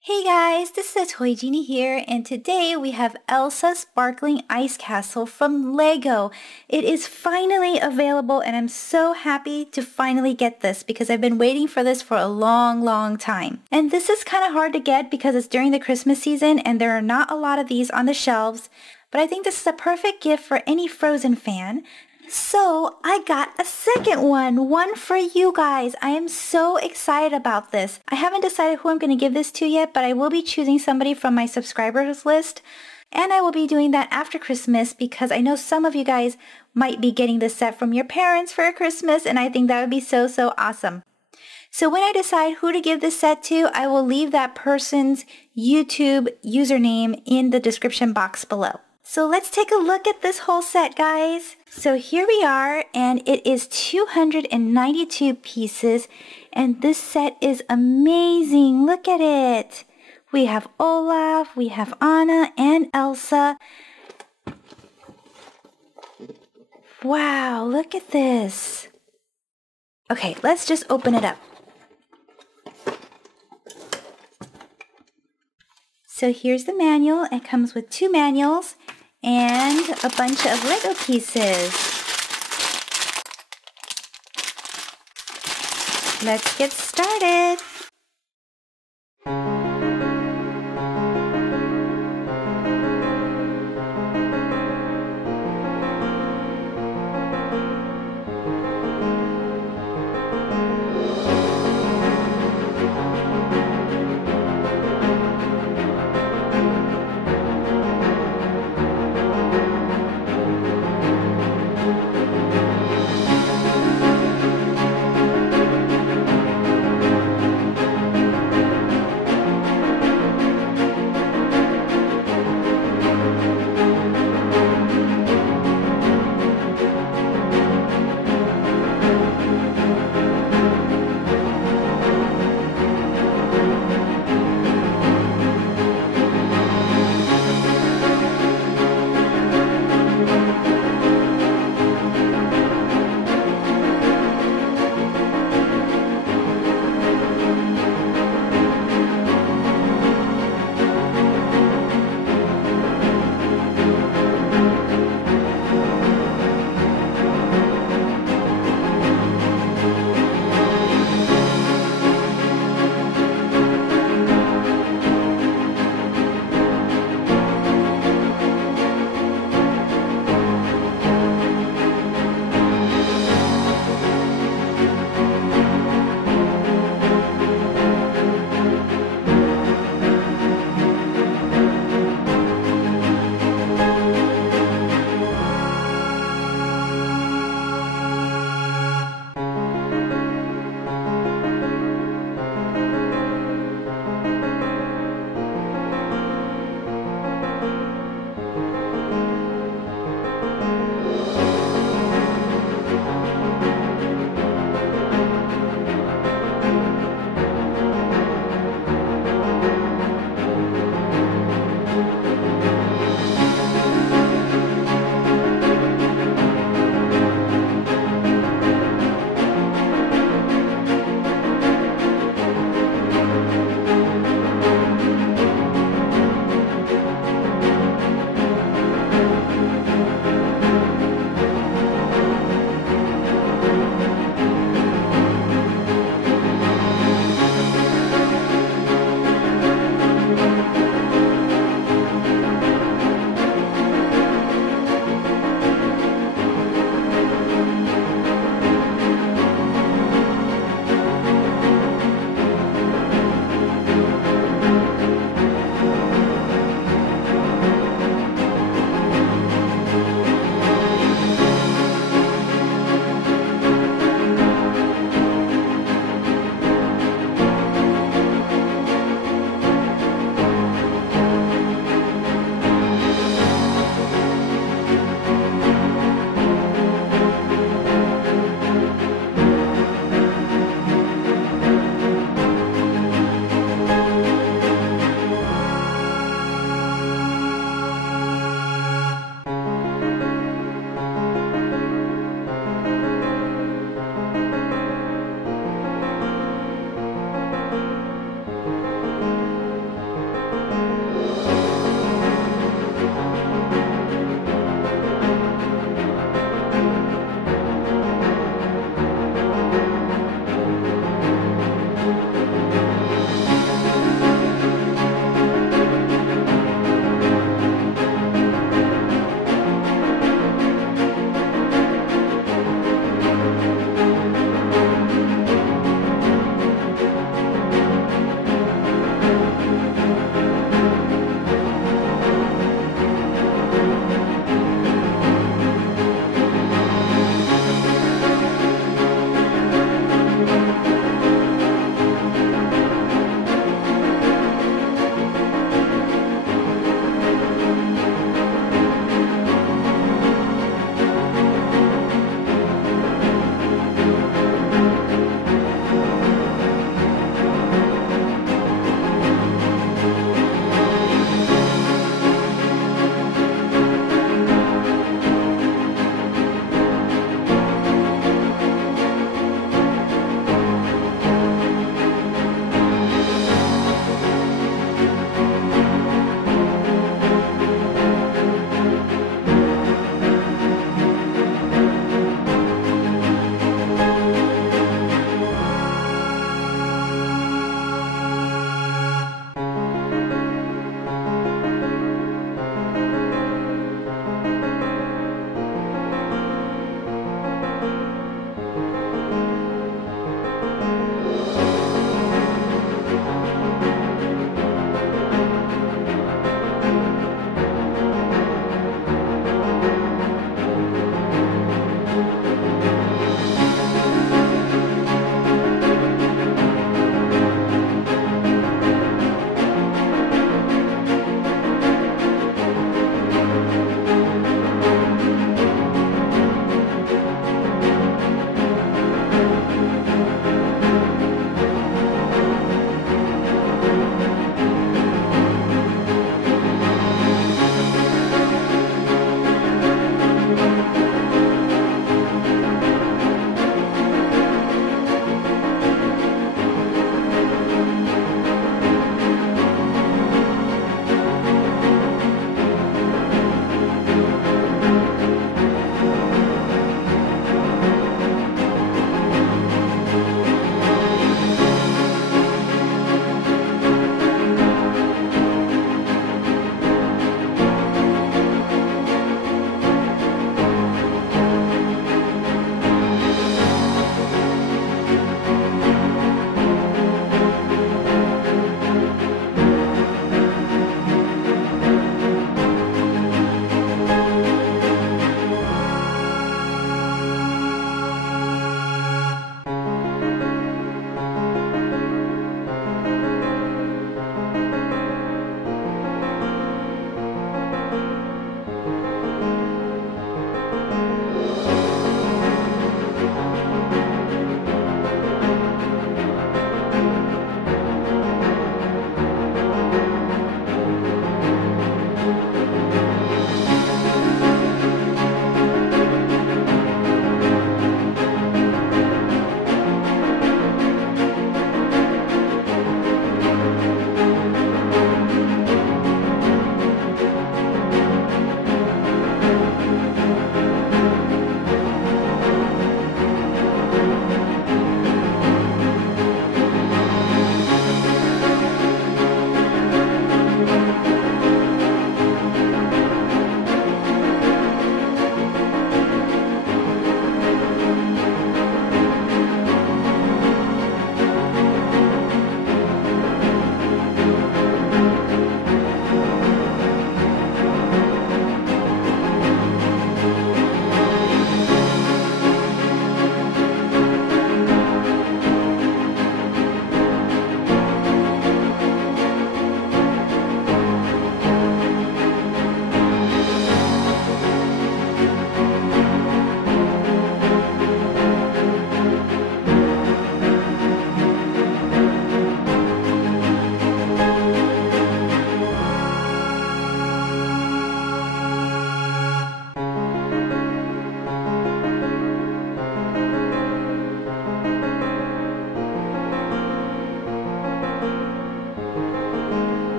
Hey guys, this is a Toy Genie here, and today we have Elsa Sparkling Ice Castle from LEGO. It is finally available, and I'm so happy to finally get this because I've been waiting for this for a long time. And this is kind of hard to get because it's during the Christmas season and there are not a lot of these on the shelves, but I think this is a perfect gift for any Frozen fan. So I got a second one for you guys. I am so excited about this. I haven't decided who I'm going to give this to yet, but I will be choosing somebody from my subscribers list. And I will be doing that after Christmas because I know some of you guys might be getting this set from your parents for Christmas, and I think that would be so awesome. So when I decide who to give this set to, I will leave that person's YouTube username in the description box below. So let's take a look at this whole set, guys. So here we are, and it is 292 pieces, and this set is amazing. Look at it. We have Olaf, we have Anna, and Elsa. Wow, look at this. Okay, let's just open it up. So here's the manual. It comes with 2 manuals and a bunch of Lego pieces. Let's get started.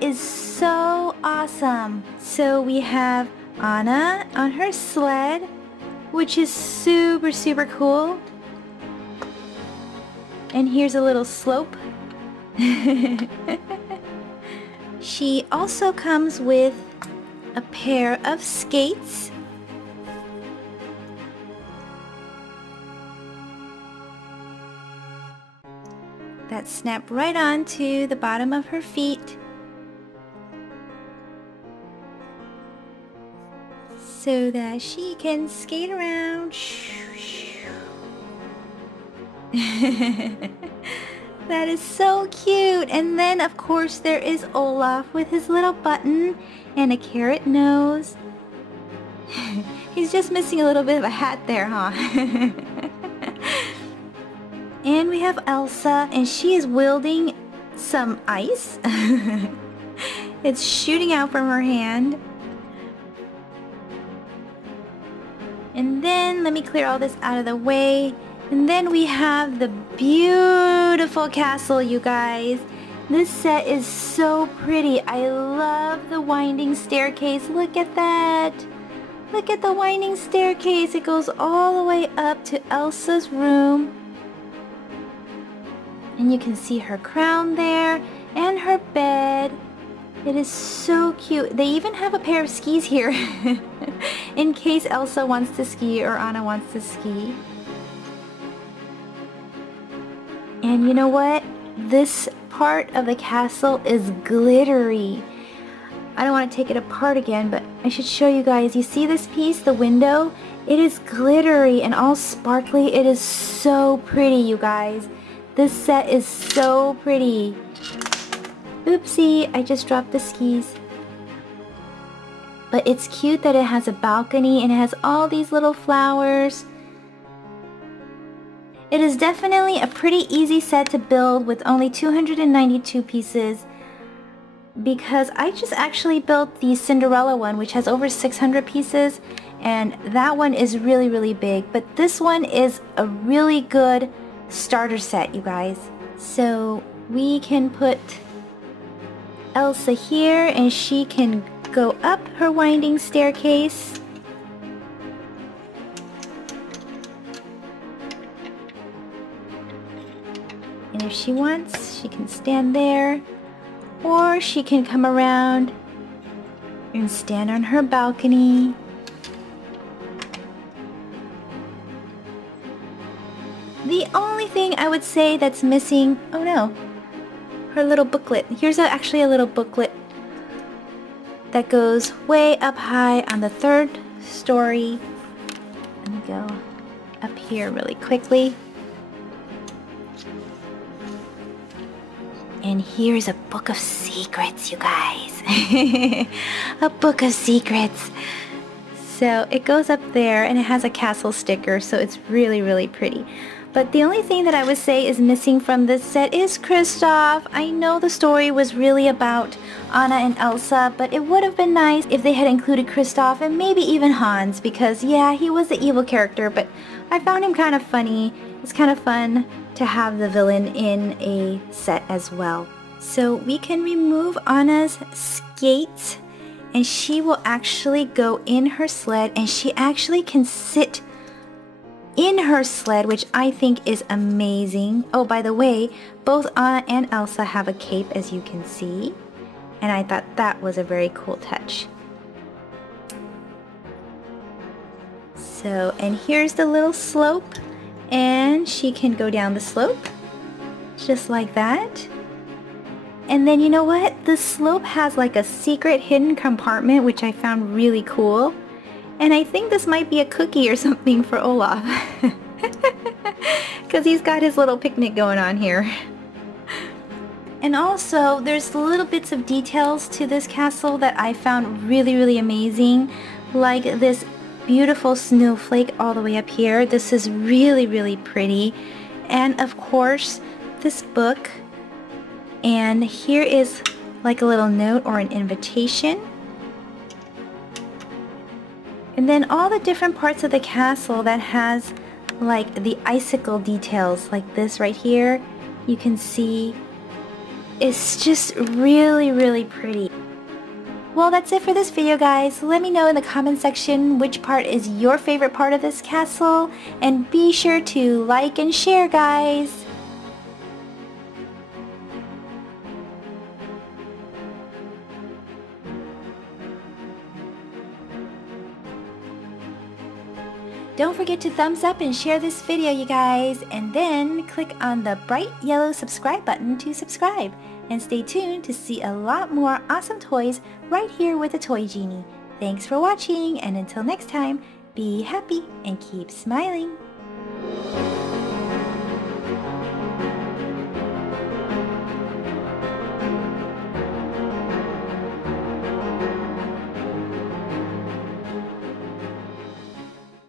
is so awesome. So we have Anna on her sled, which is super, super cool. And here's a little slope. She also comes with a pair of skates. That snap right onto the bottom of her feet. So that she can skate around. That is so cute. And then of course there is Olaf with his little button and a carrot nose. He's just missing a little bit of a hat there, huh? And we have Elsa, and she is wielding some ice. It's shooting out from her hand. And then let me clear all this out of the way. And then we have the beautiful castle, you guys. This set is so pretty. I love the winding staircase. Look at that. Look at the winding staircase. It goes all the way up to Elsa's room. And you can see her crown there and her bed. It is so cute. They even have a pair of skis here in case Elsa wants to ski or Anna wants to ski. And you know what? This part of the castle is glittery. I don't want to take it apart again, but I should show you guys. You see this piece, the window? It is glittery and all sparkly. It is so pretty, you guys. This set is so pretty. Oopsie, I just dropped the skis. But it's cute that it has a balcony and it has all these little flowers. It is definitely a pretty easy set to build with only 292 pieces, because I just actually built the Cinderella one, which has over 600 pieces, and that one is really, really big. But this one is a really good starter set, you guys. So we can put Elsa here and she can go up her winding staircase. And if she wants, she can stand there, or she can come around and stand on her balcony. The only thing I would say that's missing, oh no, her little booklet. Here's actually a little booklet that goes way up high on the 3rd story. Let me go up here really quickly. And here's a book of secrets, you guys. A book of secrets. So it goes up there and it has a castle sticker, so it's really, really pretty. But the only thing that I would say is missing from this set is Kristoff. I know the story was really about Anna and Elsa, but it would have been nice if they had included Kristoff and maybe even Hans, because yeah, he was the evil character, but I found him kind of funny. It's kind of fun to have the villain in a set as well. So we can remove Anna's skates and she will actually go in her sled, and she actually can sit in her sled, which I think is amazing. Oh, by the way, both Anna and Elsa have a cape, as you can see, and I thought that was a very cool touch. So, and here's the little slope, and she can go down the slope just like that. And then you know what? The slope has like a secret hidden compartment, which I found really cool. And I think this might be a cookie or something for Olaf. Because he's got his little picnic going on here. And also, there's little bits of details to this castle that I found really, really amazing. Like this beautiful snowflake all the way up here. This is really, really pretty. And of course, this book. And here is like a little note or an invitation. And then all the different parts of the castle that has like the icicle details, like this right here. You can see It's just really pretty. Well, that's it for this video, guys. Let me know in the comment section which part is your favorite part of this castle, and be sure to like and share, guys. Don't forget to thumbs up and share this video, you guys, and then click on the bright yellow subscribe button to subscribe. And stay tuned to see a lot more awesome toys right here with the Toy Genie. Thanks for watching, and until next time, be happy and keep smiling.